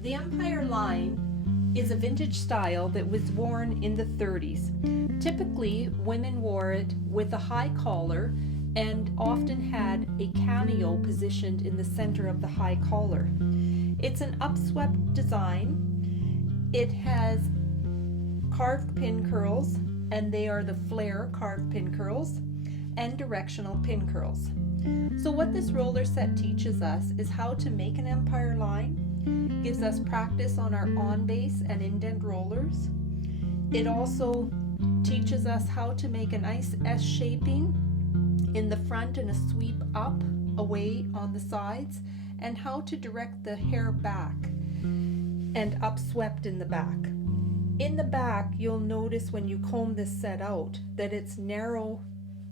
The Empire line is a vintage style that was worn in the 30s. Typically, women wore it with a high collar and often had a cameo positioned in the center of the high collar. It's an upswept design. It has carved pin curls, and they are the flare carved pin curls and directional pin curls. So what this roller set teaches us is how to make an Empire line, gives us practice on our on base and indent rollers. It also teaches us how to make a nice S shaping in the front and a sweep up away on the sides, and how to direct the hair back and upswept in the back. In the back, you'll notice when you comb this set out that it's narrow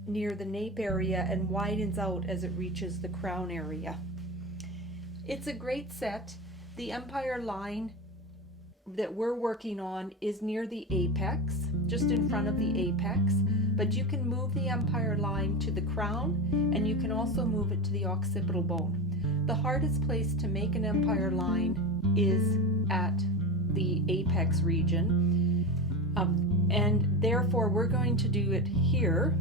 near the nape area and widens out as it reaches the crown area. It's a great set. The Empire line that we're working on is near the apex, just in front of the apex, but you can move the Empire line to the crown, and you can also move it to the occipital bone. The hardest place to make an Empire line is at the apex region, and therefore we're going to do it here.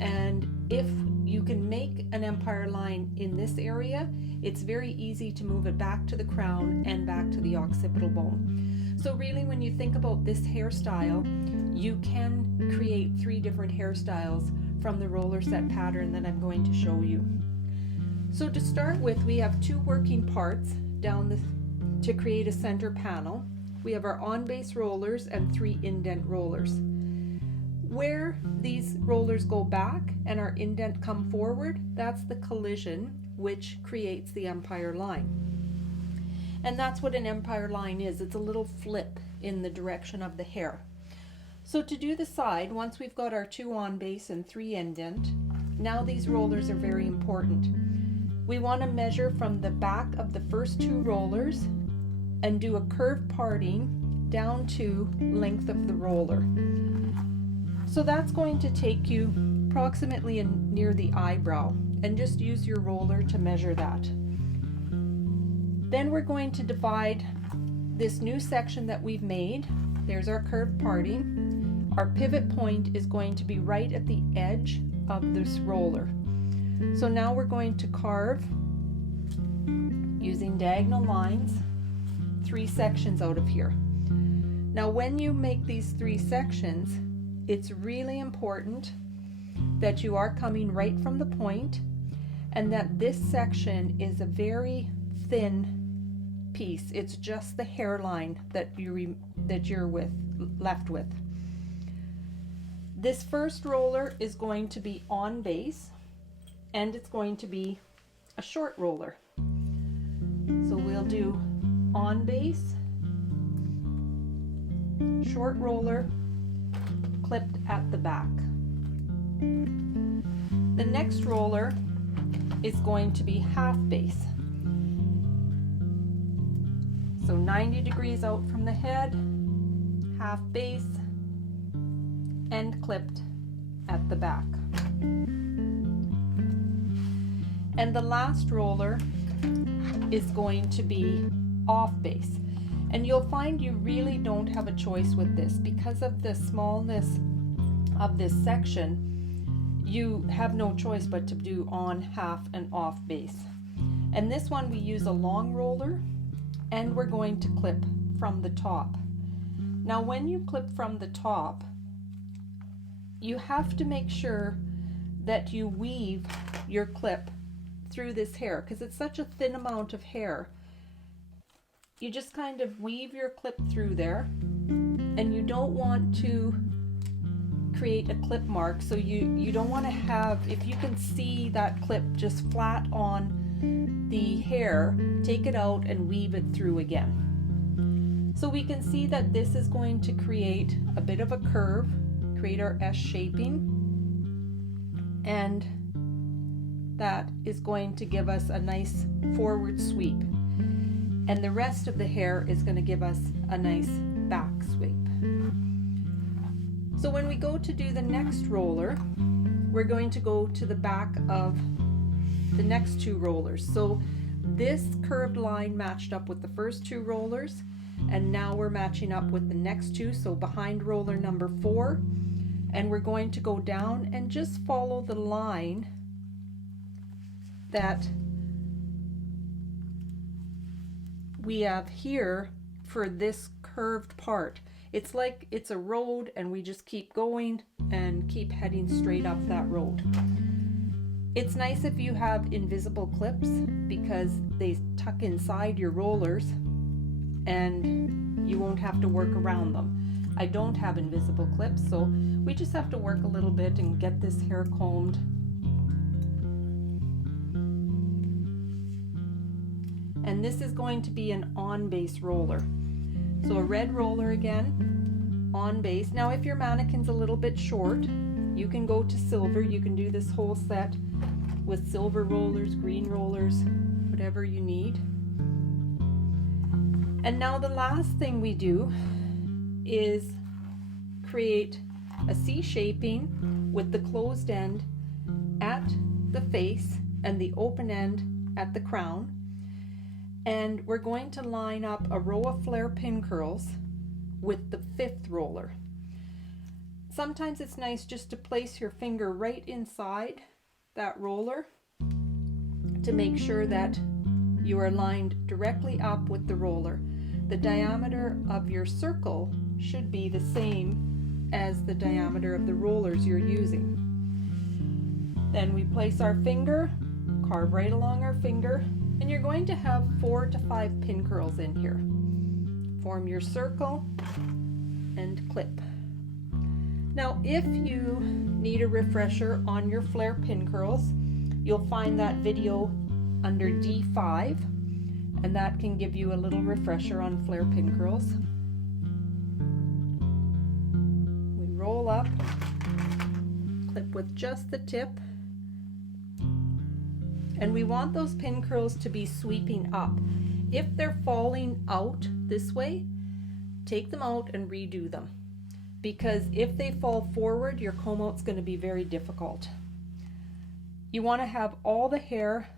And if you can make an Empire line in this area, it's very easy to move it back to the crown and back to the occipital bone. So really, when you think about this hairstyle, you can create 3 different hairstyles from the roller set pattern that I'm going to show you. So to start with, we have 2 working parts to create a center panel. We have our on base rollers and 3 indent rollers. Where these rollers go back and our indent come forward, that's the collision which creates the Empire line. And that's what an Empire line is. It's a little flip in the direction of the hair. So to do the side, once we've got our 2 on base and 3 indent, now these rollers are very important. We want to measure from the back of the first 2 rollers and do a curved parting down to length of the roller. So that's going to take you approximately near the eyebrow, and just use your roller to measure that. Then we're going to divide this new section that we've made. There's our curved parting. Our pivot point is going to be right at the edge of this roller. So now we're going to carve, using diagonal lines, 3 sections out of here. Now when you make these 3 sections, it's really important that you are coming right from the point, and that this section is a very thin piece. It's just the hairline that you're left with. This first roller is going to be on base, and it's going to be a short roller. So we'll do on base, short roller, clipped at the back. The next roller is going to be half base. So 90 degrees out from the head, half base, and clipped at the back. And the last roller is going to be off base. And you'll find you really don't have a choice with this because of the smallness of this section. You have no choice but to do on, half, and off base. And this one we use a long roller, and we're going to clip from the top. Now when you clip from the top, you have to make sure that you weave your clip through this hair, because it's such a thin amount of hair. You just kind of weave your clip through there, and you don't want to create a clip mark. So you don't want to have, if you can see that clip just flat on the hair, take it out and weave it through again. So we can see that this is going to create a bit of a curve, create our S shaping, and that is going to give us a nice forward sweep. And the rest of the hair is going to give us a nice back sweep. So when we go to do the next roller, we're going to go to the back of the next 2 rollers. So this curved line matched up with the first two rollers, and now we're matching up with the next two, so behind roller number 4, and we're going to go down and just follow the line that we have here for this curved part. It's like it's a road, and we just keep going and keep heading straight up that road. It's nice if you have invisible clips because they tuck inside your rollers and you won't have to work around them. I don't have invisible clips, so we just have to work a little bit and get this hair combed. And this is going to be an on base roller. So a red roller again, on base. Now if your mannequin's a little bit short, you can go to silver. You can do this whole set with silver rollers, green rollers, whatever you need. And now the last thing we do is create a C shaping with the closed end at the face and the open end at the crown. And we're going to line up a row of flare pin curls with the 5th roller. Sometimes it's nice just to place your finger right inside that roller to make sure that you are lined directly up with the roller. The diameter of your circle should be the same as the diameter of the rollers you're using. Then we place our finger, carve right along our finger, and you're going to have 4 to 5 pin curls in here. Form your circle and clip. Now if you need a refresher on your flare pin curls, you'll find that video under D5, and that can give you a little refresher on flare pin curls. We roll up, clip with just the tip, and we want those pin curls to be sweeping up. If they're falling out this way, take them out and redo them, because if they fall forward, your comb out's going to be very difficult. You want to have all the hair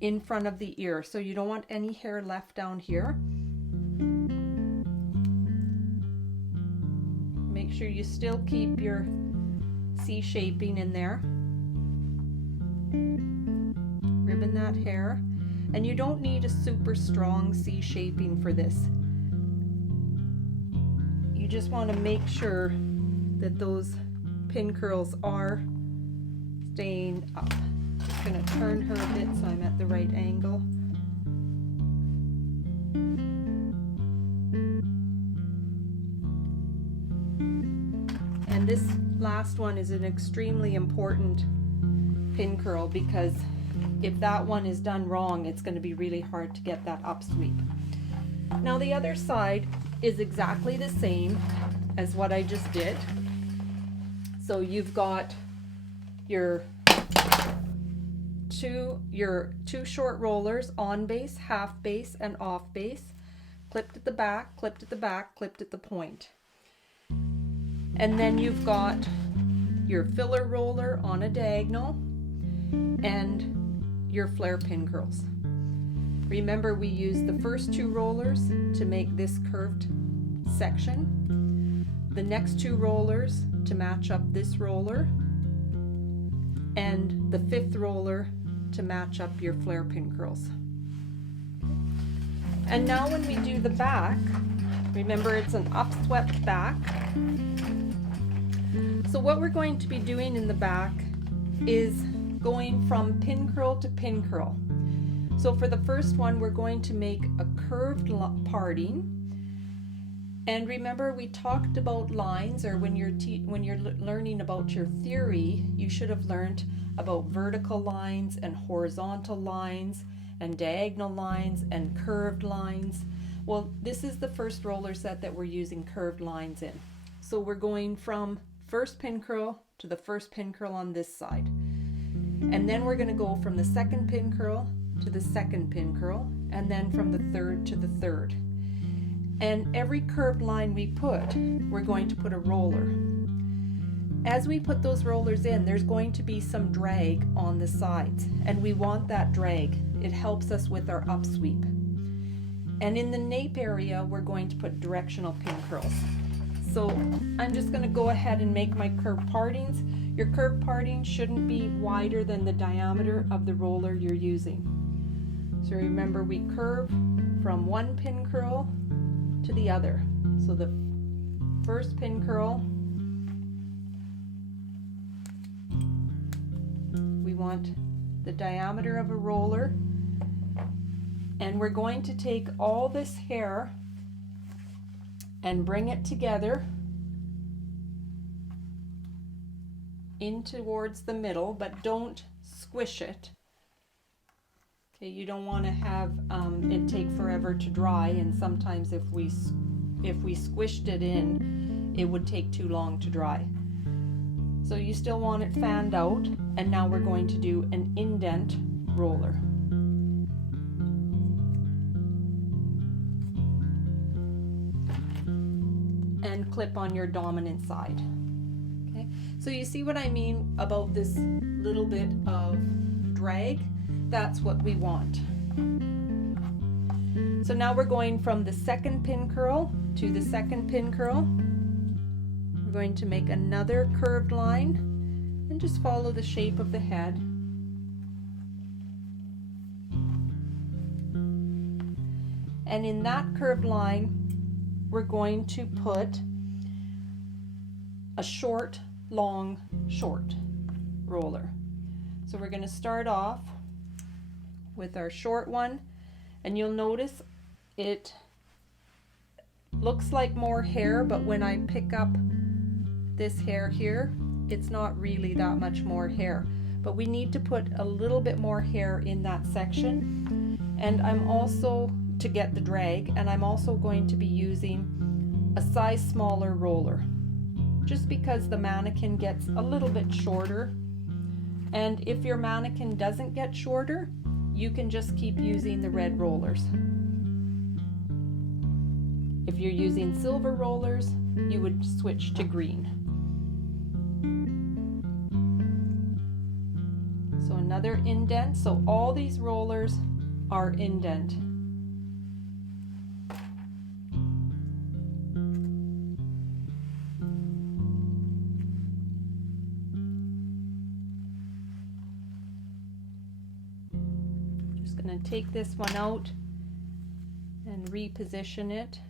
in front of the ear, so you don't want any hair left down here. Make sure you still keep your C shaping in there. Ribbon that hair, and you don't need a super strong C shaping for this. You just want to make sure that those pin curls are staying up. Just going to turn her a bit so I'm at the right angle. And this last one is an extremely important pin curl, because if that one is done wrong, it's going to be really hard to get that up sweep. Now the other side is exactly the same as what I just did. So you've got your two short rollers, on base, half base, and off base, clipped at the back, clipped at the back, clipped at the point. And then you've got your filler roller on a diagonal and your flare pin curls. Remember, we used the first 2 rollers to make this curved section, the next 2 rollers to match up this roller, and the 5th roller to match up your flare pin curls. And now when we do the back, remember it's an upswept back. So what we're going to be doing in the back is going from pin curl to pin curl. So for the first one, we're going to make a curved parting. And remember, we talked about lines, or when you're learning about your theory, you should have learned about vertical lines and horizontal lines and diagonal lines and curved lines. Well, this is the first roller set that we're using curved lines in. So we're going from first pin curl to the first pin curl on this side. And then we're going to go from the second pin curl to the second pin curl, and then from the third to the third. And every curved line we put, we're going to put a roller. As we put those rollers in, there's going to be some drag on the sides, and we want that drag. It helps us with our upsweep. And in the nape area, we're going to put directional pin curls. So I'm just going to go ahead and make my curved partings. Your curved parting shouldn't be wider than the diameter of the roller you're using. So remember, we curve from one pin curl to the other. So the first pin curl, we want the diameter of a roller, and we're going to take all this hair and bring it together in towards the middle, but don't squish it. Okay, you don't want to have it take forever to dry, and sometimes if we squished it in, it would take too long to dry. So you still want it fanned out, and now we're going to do an indent roller. And clip on your dominant side. Okay, so you see what I mean about this little bit of drag? That's what we want. So now we're going from the second pin curl to the second pin curl. We're going to make another curved line and just follow the shape of the head. And in that curved line, we're going to put a short, long, short roller. So we're going to start off with our short one, and you'll notice it looks like more hair, but when I pick up this hair here, it's not really that much more hair, but we need to put a little bit more hair in that section. And I'm also, to get the drag, and I'm also going to be using a size smaller roller, just because the mannequin gets a little bit shorter. And if your mannequin doesn't get shorter, you can just keep using the red rollers. If you're using silver rollers, you would switch to green. So another indent. So all these rollers are indent. Going to take this one out and reposition it,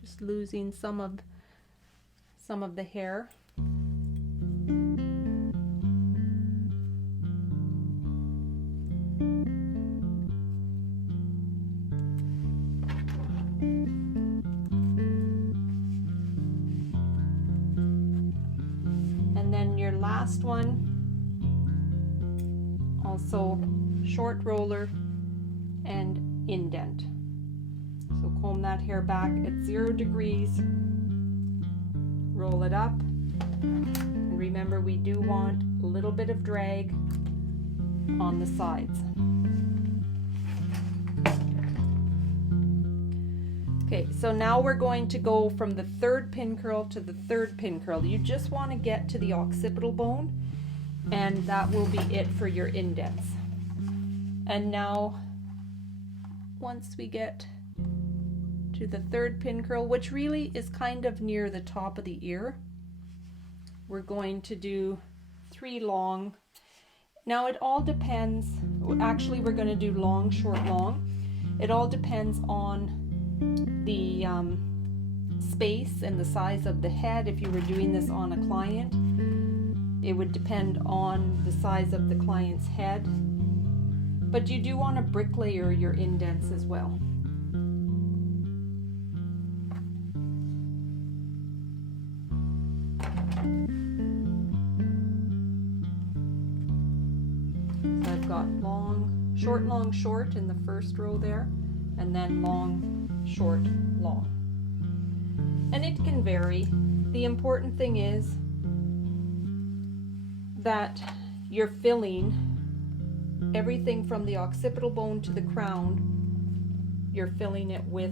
just losing some of the hair. And then your last one, also short roller and indent. So comb that hair back at 0 degrees, roll it up, and remember, we do want a little bit of drag on the sides. Okay, so now we're going to go from the third pin curl to the third pin curl. You just want to get to the occipital bone, and that will be it for your indents. And now, once we get to the third pin curl, which really is kind of near the top of the ear, we're going to do 3 long. Now it all depends, actually we're going to do long, short, long. It all depends on the space and the size of the head. If you were doing this on a client, it would depend on the size of the client's head. But you do want to bricklayer your indents as well. So I've got long, short in the first row there, and then long, short, long. And it can vary. The important thing is that you're filling everything from the occipital bone to the crown, you're filling it with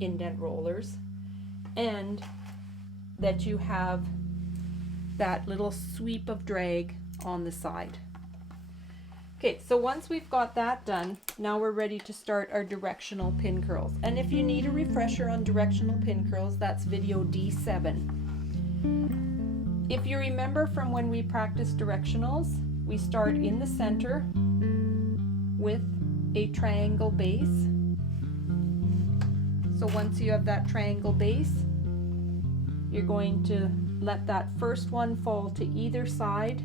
indent rollers, and that you have that little sweep of drag on the side. Okay, so once we've got that done, now we're ready to start our directional pin curls. And if you need a refresher on directional pin curls, that's video D7. If you remember from when we practiced directionals, we start in the center with a triangle base. So once you have that triangle base, you're going to let that first one fall to either side,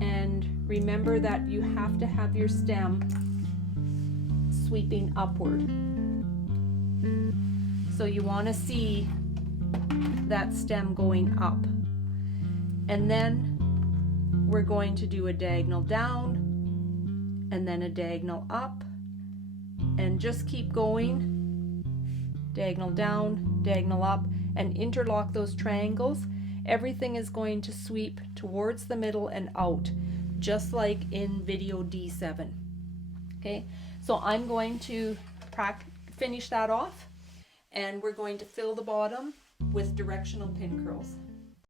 and remember that you have to have your stem sweeping upward. So you want to see that stem going up. And then we're going to do a diagonal down and then a diagonal up, and just keep going. Diagonal down, diagonal up, and interlock those triangles. Everything is going to sweep towards the middle and out, just like in video D7. Okay, so I'm going to finish that off, and we're going to fill the bottom with directional pin curls.